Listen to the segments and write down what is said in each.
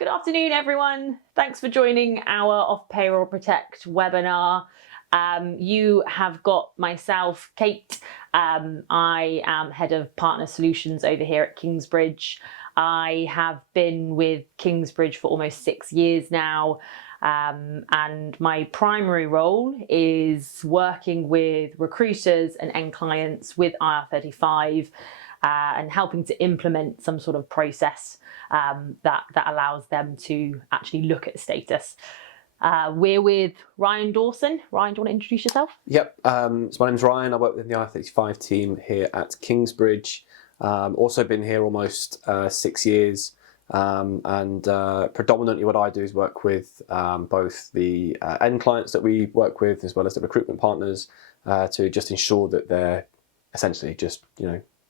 Good afternoon, everyone. Thanks for joining our Off-Payroll Protect webinar. You have got myself, Kate. I am Head of Partner Solutions over here at Kingsbridge. I have been with Kingsbridge for almost 6 years now. And my primary role is working with recruiters and end clients with IR35 and helping to implement some sort of process that allows them to actually look at status. We're with Ryan Dawson. Ryan, do you want to introduce yourself? Yep, so my name's Ryan. I work within the IR35 team here at Kingsbridge. Also been here almost 6 years. And predominantly what I do is work with both the end clients that we work with as well as the recruitment partners to just ensure that they're essentially just,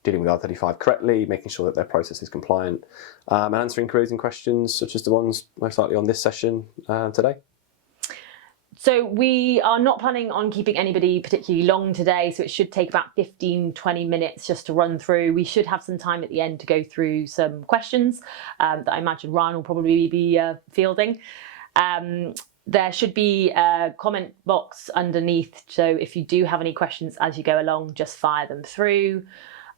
dealing with IR35 correctly, making sure that their process is compliant, and answering queries and questions such as the ones most likely on this session today. So we are not planning on keeping anybody particularly long today, so it should take about 15-20 minutes just to run through. We should have some time at the end to go through some questions that I imagine Ryan will probably be fielding. There should be a comment box underneath, so if you do have any questions as you go along, just fire them through.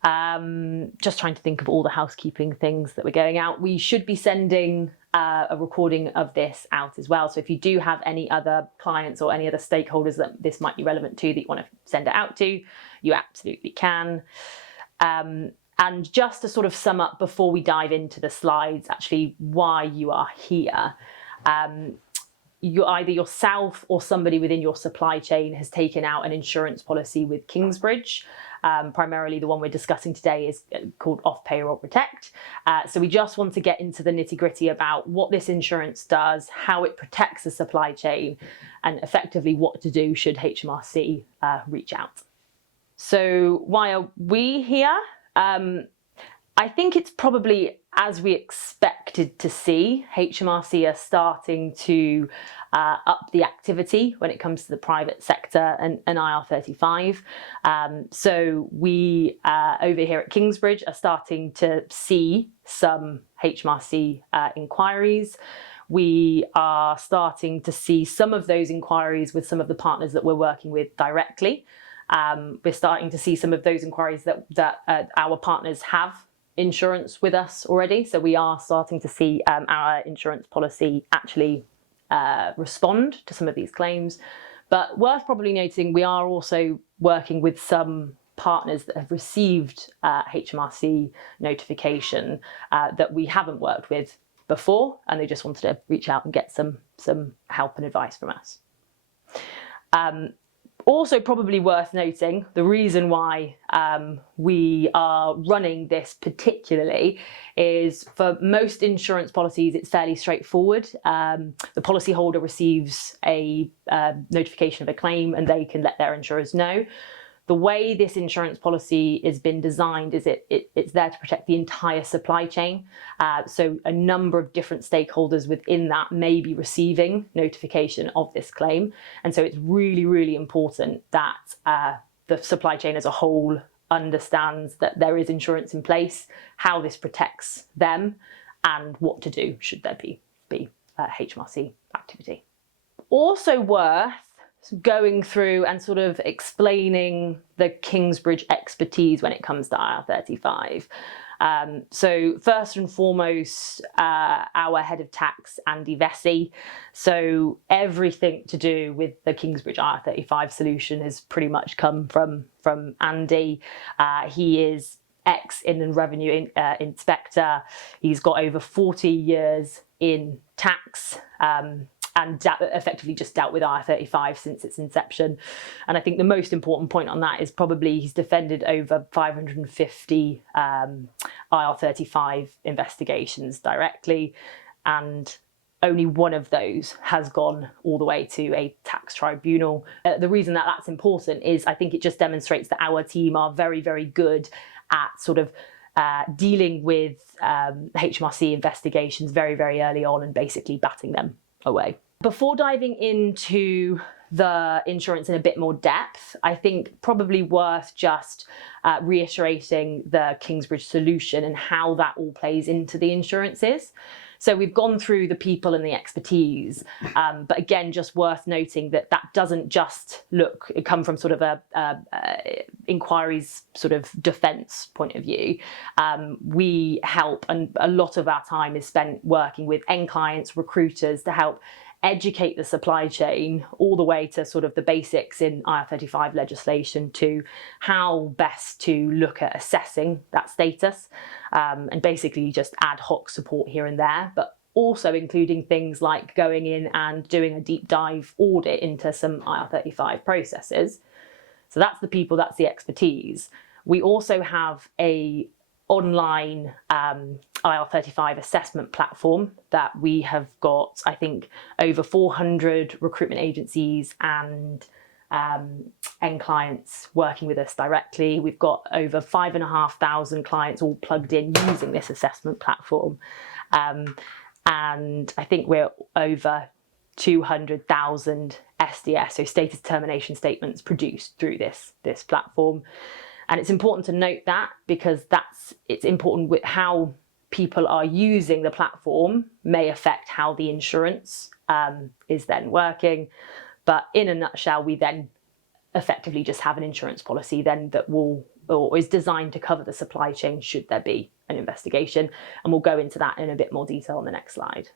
Just trying to think of all the housekeeping things that we're going out. We should be sending a recording of this out as well. So if you do have any other clients or any other stakeholders that this might be relevant to that you want to send it out to, you absolutely can. And just to sort of sum up before we dive into the slides, actually why you are here. You either yourself or somebody within your supply chain has taken out an insurance policy with Kingsbridge. Primarily the one we're discussing today is called Off-Payroll Protect. So we just want to get into the nitty-gritty about what this insurance does, how it protects the supply chain, and effectively what to do should HMRC reach out. So why are we here? I think it's probably as we expected to see. HMRC are starting to up the activity when it comes to the private sector and IR35. So we over here at Kingsbridge are starting to see some HMRC inquiries. We are starting to see some of those inquiries with some of the partners that we're working with directly. We're starting to see some of those inquiries that our partners have insurance with us already. So we are starting to see our insurance policy actually respond to some of these claims. But worth probably noting, we are also working with some partners that have received HMRC notification that we haven't worked with before, and they just wanted to reach out and get some help and advice from us. Also probably worth noting, the reason why we are running this particularly is for most insurance policies, it's fairly straightforward. The policyholder receives a notification of a claim and they can let their insurers know. The way this insurance policy has been designed is it's there to protect the entire supply chain. So a number of different stakeholders within that may be receiving notification of this claim. And so it's really, really important that the supply chain as a whole understands that there is insurance in place, how this protects them, and what to do should there be HMRC activity. Also worth going through and sort of explaining the Kingsbridge expertise when it comes to IR35. So first and foremost, our head of tax, Andy Vesey. So everything to do with the Kingsbridge IR35 solution has pretty much come from Andy. He is ex-Inland Revenue inspector. He's got over 40 years in tax. And effectively just dealt with IR35 since its inception. And I think the most important point on that is probably he's defended over 550 IR35 investigations directly, and only one of those has gone all the way to a tax tribunal. The reason that that's important is I think it just demonstrates that our team are very, very good at sort of dealing with HMRC investigations very, very early on and basically batting them away. Before diving into the insurance in a bit more depth, I think probably worth just reiterating the Kingsbridge solution and how that all plays into the insurances. So we've gone through the people and the expertise, but again, just worth noting that that doesn't just come from sort of a inquiries sort of defence point of view. We help, and a lot of our time is spent working with end clients, recruiters, to help educate the supply chain all the way to sort of the basics in IR35 legislation to how best to look at assessing that status, and basically just ad hoc support here and there, but also including things like going in and doing a deep dive audit into some IR35 processes. So that's the people, that's the expertise. We also have a online IR35 assessment platform that we have got, I think, over 400 recruitment agencies and end clients working with us directly. We've got over 5,500 clients all plugged in using this assessment platform. And I think we're over 200,000 SDS, so status determination statements, produced through this platform. And it's important to note that, because it's important with how people are using the platform may affect how the insurance is then working. But in a nutshell, we then effectively just have an insurance policy then that is designed to cover the supply chain should there be an investigation. And we'll go into that in a bit more detail on the next slide.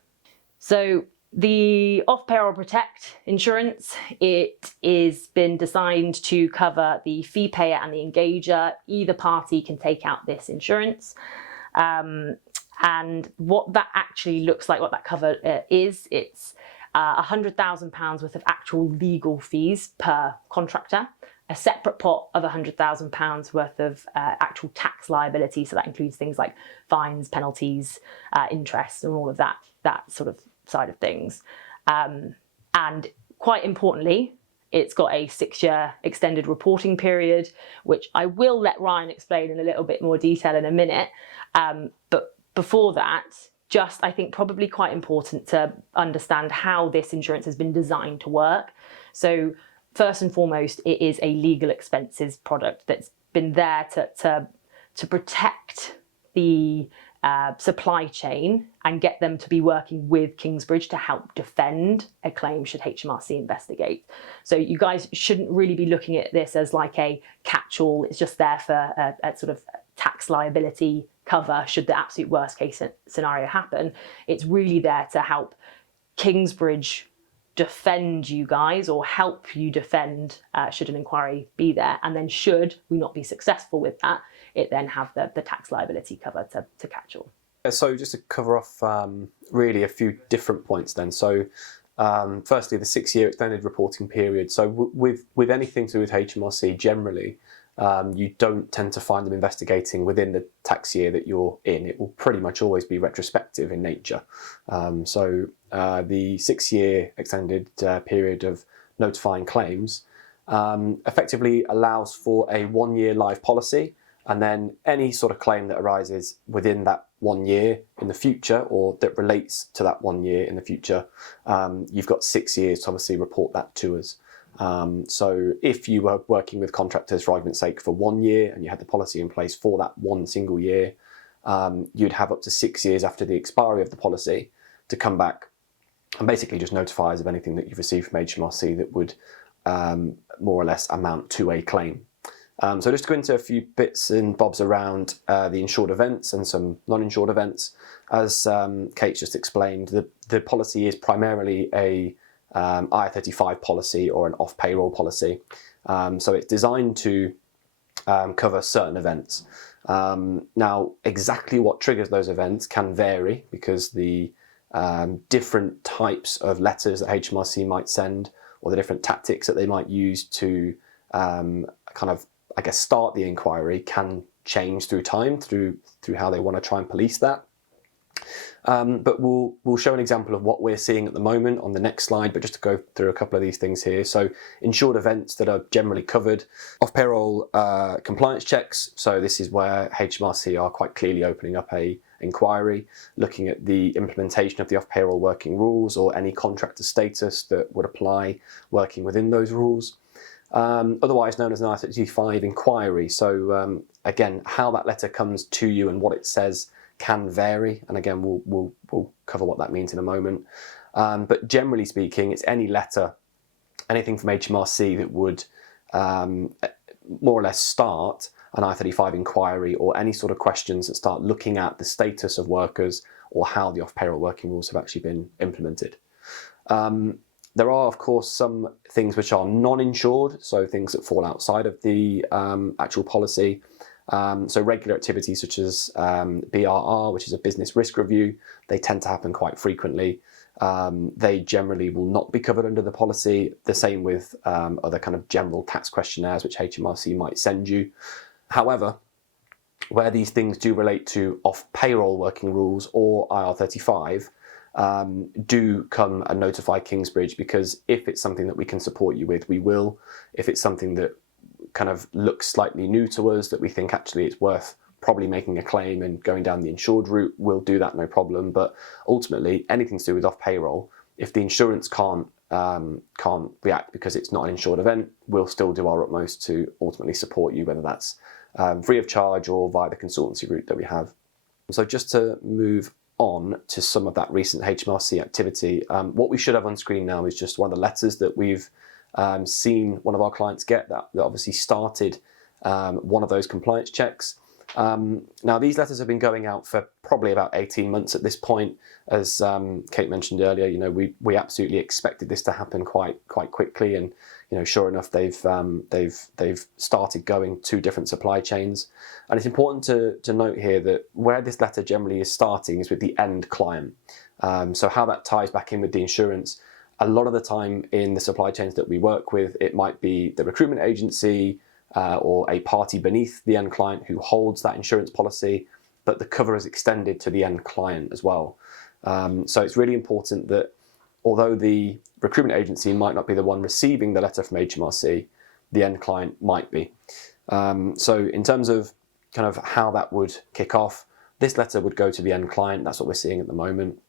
So the Off-Payroll Protect insurance, it is been designed to cover the fee payer and the engager. Either party can take out this insurance. And what that actually looks like, what that cover is, it's £100,000 worth of actual legal fees per contractor, a separate pot of £100,000 worth of actual tax liability. So that includes things like fines, penalties, interest, and all of that sort of side of things. And quite importantly, it's got a 6-year extended reporting period, which I will let Ryan explain in a little bit more detail in a minute. But before that, just I think probably quite important to understand how this insurance has been designed to work. So first and foremost, it is a legal expenses product that's been there to protect the supply chain and get them to be working with Kingsbridge to help defend a claim should HMRC investigate. So you guys shouldn't really be looking at this as like a catch-all. It's just there for a sort of tax liability cover should the absolute worst case scenario happen. It's really there to help Kingsbridge defend you guys, or help you defend should an inquiry be there. And then should we not be successful with that, it then have the tax liability cover to catch all. So just to cover off really a few different points then. So firstly, the 6-year extended reporting period. So with anything to do with HMRC generally, you don't tend to find them investigating within the tax year that you're in. It will pretty much always be retrospective in nature. So the 6-year extended period of notifying claims effectively allows for a 1-year live policy, and then any sort of claim that arises within that 1 year in the future, or that relates to that 1 year in the future, you've got 6 years to obviously report that to us. So if you were working with contractors, for argument's sake, for 1 year and you had the policy in place for that one single year, you'd have up to 6 years after the expiry of the policy to come back and basically just notify us of anything that you've received from HMRC that would more or less amount to a claim. So just to go into a few bits and bobs around the insured events and some non-insured events. As Kate's just explained, the policy is primarily a IR35 policy or an off-payroll policy. So it's designed to cover certain events. Now, exactly what triggers those events can vary, because the different types of letters that HMRC might send, or the different tactics that they might use to kind of, I guess, start the inquiry can change through time, through how they want to try and police that. But we'll show an example of what we're seeing at the moment on the next slide, but just to go through a couple of these things here. So insured events that are generally covered, off-payroll compliance checks. So this is where HMRC are quite clearly opening up a inquiry, looking at the implementation of the off-payroll working rules, or any contractor status that would apply working within those rules. Otherwise known as an IR35 inquiry. So again, how that letter comes to you and what it says can vary, and again we'll cover what that means in a moment. But generally speaking, it's any letter, anything from HMRC that would more or less start an IR35 inquiry, or any sort of questions that start looking at the status of workers or how the off-payroll working rules have actually been implemented. There are, of course, some things which are non-insured, so things that fall outside of the actual policy. So regular activities such as BRR, which is a business risk review, they tend to happen quite frequently. They generally will not be covered under the policy. The same with other kind of general tax questionnaires which HMRC might send you. However, where these things do relate to off-payroll working rules or IR35, do come and notify Kingsbridge, because if it's something that we can support you with, we will. If it's something that kind of looks slightly new to us, that we think actually it's worth probably making a claim and going down the insured route, we'll do that, no problem. But ultimately, anything to do with off-payroll, if the insurance can't react because it's not an insured event, we'll still do our utmost to ultimately support you, whether that's free of charge or via the consultancy route that we have. So just to move on to some of that recent HMRC activity, what we should have on screen now is just one of the letters that we've seen one of our clients get that obviously started one of those compliance checks. Now, these letters have been going out for probably about 18 months at this point. As Kate mentioned earlier, we absolutely expected this to happen quite quickly, and sure enough, they've started going to different supply chains. And it's important to note here that where this letter generally is starting is with the end client. So how that ties back in with the insurance, a lot of the time in the supply chains that we work with, it might be the recruitment agency or a party beneath the end client who holds that insurance policy, but the cover is extended to the end client as well. So it's really important that although the recruitment agency might not be the one receiving the letter from HMRC, the end client might be. So in terms of kind of how that would kick off, this letter would go to the end client. That's what we're seeing at the moment.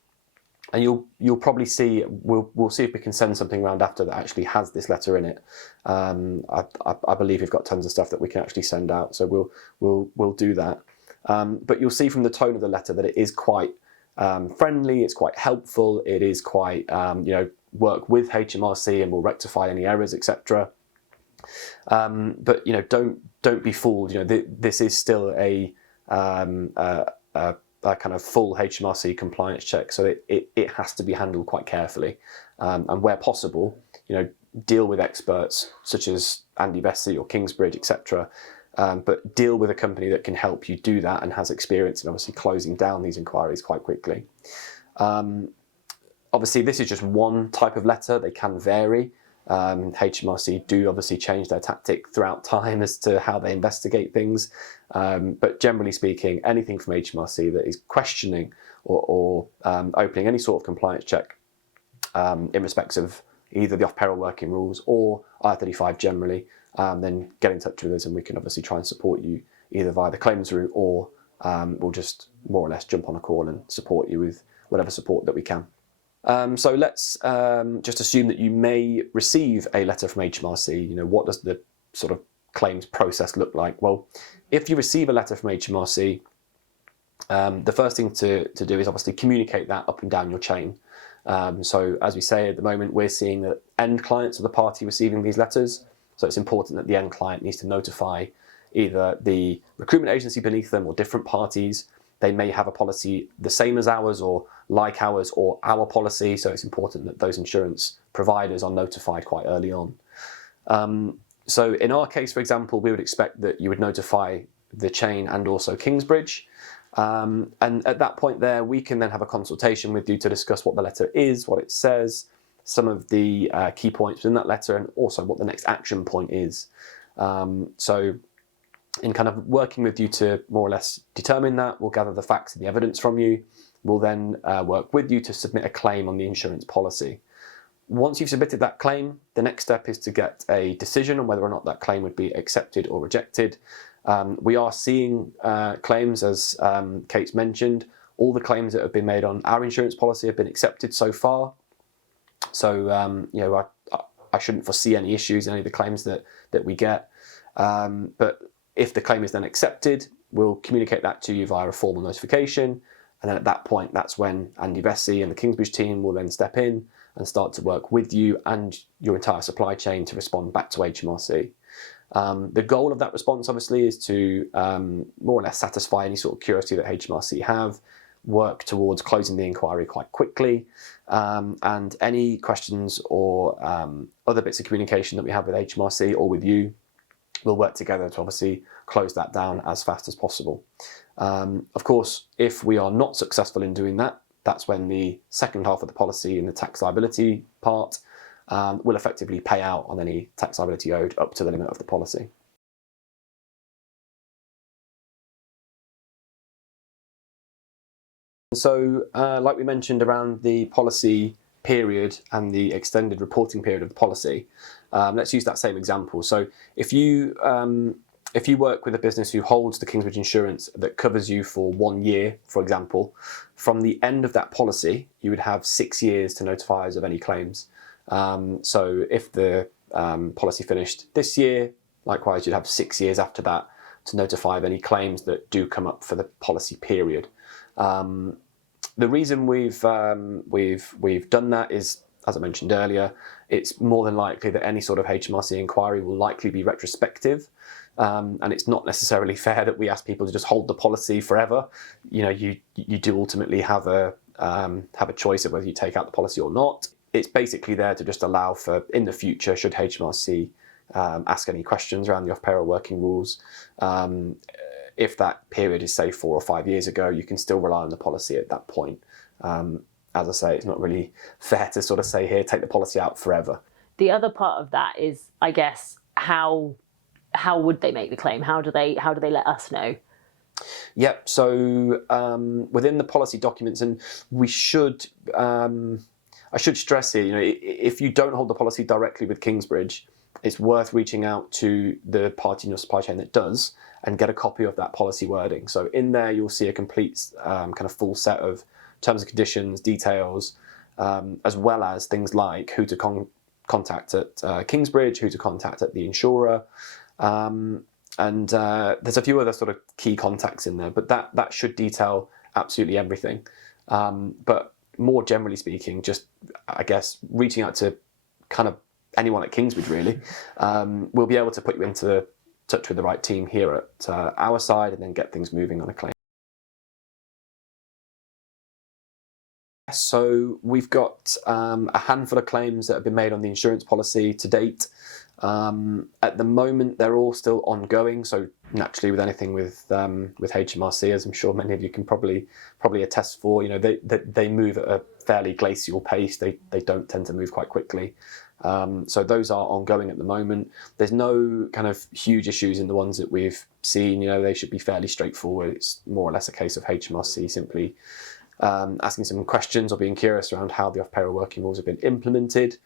And you'll probably see, we'll see if we can send something around after that actually has this letter in it. I believe we've got tons of stuff that we can actually send out, so we'll do that. But you'll see from the tone of the letter that it is quite friendly, it's quite helpful, it is quite work with HMRC and we'll rectify any errors, etc. But don't be fooled. This is still a kind of full HMRC compliance check, so it has to be handled quite carefully, and where possible, deal with experts such as Andy Bessie or Kingsbridge, etc. But deal with a company that can help you do that and has experience in obviously closing down these inquiries quite quickly. Obviously, this is just one type of letter. They can vary. HMRC do obviously change their tactic throughout time as to how they investigate things. But generally speaking, anything from HMRC that is questioning or opening any sort of compliance check in respects of either the off-payroll working rules or IR35 generally, then get in touch with us and we can obviously try and support you either via the claims route or we'll just more or less jump on a call and support you with whatever support that we can. So let's just assume that you may receive a letter from HMRC. What does the sort of claims process look like? Well, if you receive a letter from HMRC, the first thing to do is obviously communicate that up and down your chain. So as we say, at the moment, we're seeing that end clients are the party receiving these letters. So it's important that the end client needs to notify either the recruitment agency beneath them or different parties. They may have a policy the same as ours or like ours or our policy, so it's important that those insurance providers are notified quite early on. So in our case, for example, we would expect that you would notify the chain and also Kingsbridge. And at that point there, we can then have a consultation with you to discuss what the letter is, what it says, some of the key points within that letter, and also what the next action point is. So in kind of working with you to more or less determine that, we'll gather the facts and the evidence from you. We'll then work with you to submit a claim on the insurance policy. Once you've submitted that claim, the next step is to get a decision on whether or not that claim would be accepted or rejected. We are seeing claims, as Kate's mentioned. All the claims that have been made on our insurance policy have been accepted so far. So I shouldn't foresee any issues in any of the claims that we get. But if the claim is then accepted, we'll communicate that to you via a formal notification. And then at that point, that's when Andy Vesey and the Kingsbridge team will then step in and start to work with you and your entire supply chain to respond back to HMRC. The goal of that response, obviously, is to more or less satisfy any sort of curiosity that HMRC have, work towards closing the inquiry quite quickly, and any questions or other bits of communication that we have with HMRC or with you, we'll work together to obviously close that down as fast as possible. Of course, if we are not successful in doing that, that's when the second half of the policy in the tax liability part will effectively pay out on any tax liability owed up to the limit of the policy. So, like we mentioned around the policy period and the extended reporting period of the policy, let's use that same example. So, if you work with a business who holds the Kingsbridge insurance that covers you for 1 year, for example, from the end of that policy, you would have 6 years to notify us of any claims. So if the policy finished this year, likewise, you'd have 6 years after that to notify of any claims that do come up for the policy period. The reason we've done that is, as I mentioned earlier, it's more than likely that any sort of HMRC inquiry will likely be retrospective. And it's not necessarily fair that we ask people to just hold the policy forever. You know, you do ultimately have a choice of whether you take out the policy or not. It's basically there to just allow for, in the future, should HMRC ask any questions around the off-payroll working rules, if that period is, say, 4 or 5 years ago, you can still rely on the policy at that point. As I say, it's not really fair to sort of say, here, take the policy out forever. The other part of that is, I guess, how would they make the claim? How do they let us know? Yep. So within the policy documents, and we should, I should stress here, you know, if you don't hold the policy directly with Kingsbridge, it's worth reaching out to the party in your supply chain that does and get a copy of that policy wording. So in there, you'll see a complete kind of full set of terms and conditions, details, as well as things like who to contact at Kingsbridge, who to contact at the insurer. And there's a few other sort of key contacts in there, but that should detail absolutely everything. But more generally speaking, just, I guess, reaching out to kind of anyone at Kingsbridge, really, we'll be able to put you into touch with the right team here at our side and then get things moving on a claim. So we've got a handful of claims that have been made on the insurance policy to date. At the moment, they're all still ongoing. So naturally, with anything with HMRC, as I'm sure many of you can probably attest for, you know, they move at a fairly glacial pace. They don't tend to move quite quickly. So those are ongoing at the moment. There's no kind of huge issues in the ones that we've seen. You know, they should be fairly straightforward. It's more or less a case of HMRC simply asking some questions or being curious around how the off-payroll working rules have been implemented.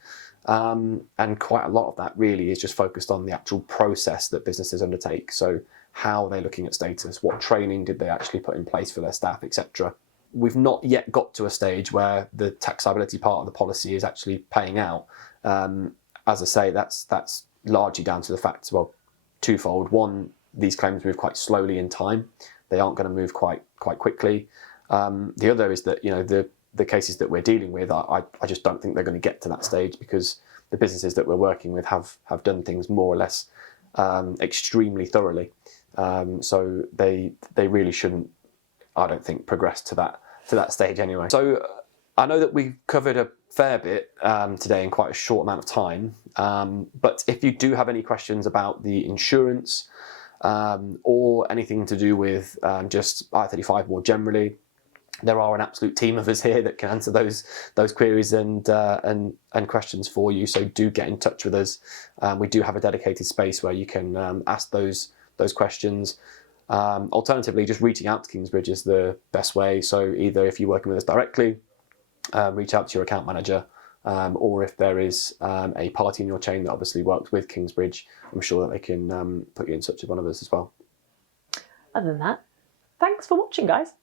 And quite a lot of that really is just focused on the actual process that businesses undertake. So how are they looking at status? What training did they actually put in place for their staff, etc. We've not yet got to a stage where the tax liability part of the policy is actually paying out. As I say, that's largely down to the fact, well, twofold. One, these claims move quite slowly in time. They aren't going to move quite quickly. The other is that, you know, the cases that we're dealing with, I just don't think they're going to get to that stage because the businesses that we're working with have done things more or less extremely thoroughly. So they really shouldn't, I don't think, progress to that stage anyway. So I know that we've covered a fair bit today in quite a short amount of time. But if you do have any questions about the insurance or anything to do with just IR35 more generally, there are an absolute team of us here that can answer those queries and questions for you. So do get in touch with us. We do have a dedicated space where you can ask those questions. Alternatively, just reaching out to Kingsbridge is the best way. So either if you're working with us directly, reach out to your account manager, or if there is a party in your chain that obviously works with Kingsbridge, I'm sure that they can put you in touch with one of us as well. Other than that, thanks for watching, guys.